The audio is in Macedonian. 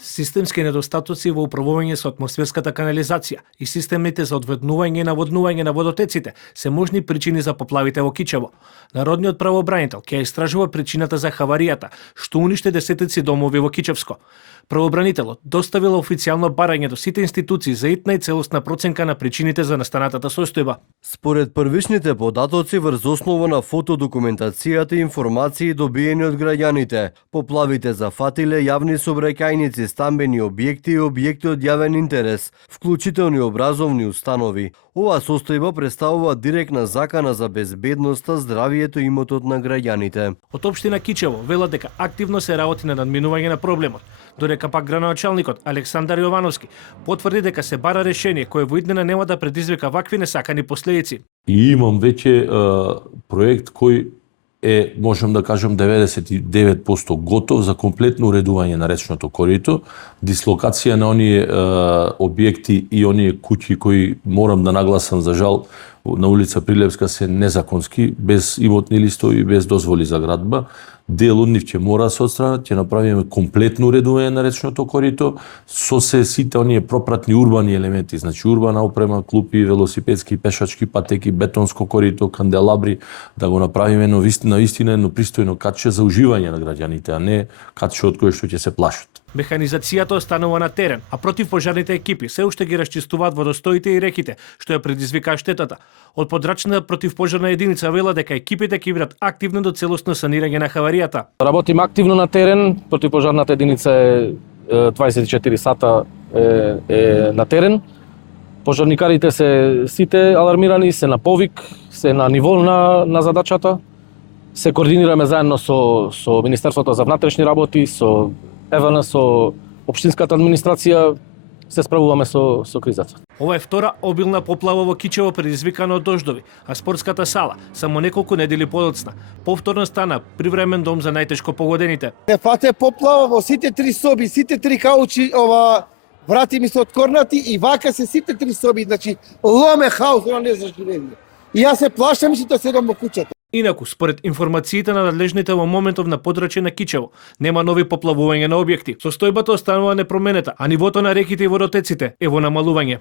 Системски недостатоци во управување со атмосферската канализација и системите за одводнување и наводнување на водотеците се можни причини за поплавите во Кичево. Народниот правобранител ќе истражува причината за хаваријата, што уништи десетици домови во Кичевско. Правобранителот доставила официјално барање до сите институции за итна и целосна проценка на причините за настанатата состојба. Според првичните податоци врз основа на фотодокументацијата и информации добиени од граѓаните, поплавите зафатиле јавни сообраќајници, стамбени објекти и објекти од јавен интерес, вклучително и образовни установи. Оваа состојба представува директна закана за безбедноста, здравието и имотот на граѓаните. Од општина Кичево велат дека активно се работи на надминување на проблемот, додека пак градоначалникот Александар Јовановски потврди дека се бара решение кое во иднина нема да предизвика вакви несакани последици. И имам веќе проект кој е, можам да кажам, 99% готов за комплетно уредување на речното корито, дислокација на оние објекти и оние куќи кои, морам да нагласам, за жал, на улица Прилепска се незаконски, без имотни листови, без дозволи за градба. Дел од нив ќе мора да се отстранат, ќе направиме комплетно уредување на речното корито со сите оние пропратни урбани елементи, значи урбана опрема, клупи, велосипедски, пешачки патеки, бетонско корито, канделабри, да го направиме навистина едно пристојно катче за уживање на граѓаните, а не катче од кое што ќе се плашат. Механизацијата останува на терен, а противпожарните екипи се уште ги расчистуваат водостоите и реките, што ја предизвика штетата. Од подрачна противпожарна единица вела дека екипите ќе бидат активни до целосно санирање на хаваријата. Работим активно на терен, противпожарната единица е 24 сата е на терен. Пожарникарите се сите алармирани, се на повик, се на ниво на задачата. Се координираме заедно со Министерството за внатрешни работи, со ЕВН, со општинската администрација, се справуваме со кризата. Ова е втора обилна поплава во Кичево предизвикана од дождови, а спортската сала само неколку недели подоцна повторно стана привремен дом за најтешко погодените. Не фате поплава во сите три соби, сите три каучи, врати ми се откорнати и вака се сите три соби, значи ломе хаос на незаживение. И јас се плашам и да седам во куќата. Инаку, според информациите на надлежните во моментов на подрачје на Кичево, нема нови поплавување на објекти. Состојбата останува непроменета, а нивото на реките и водотеците е во намалување.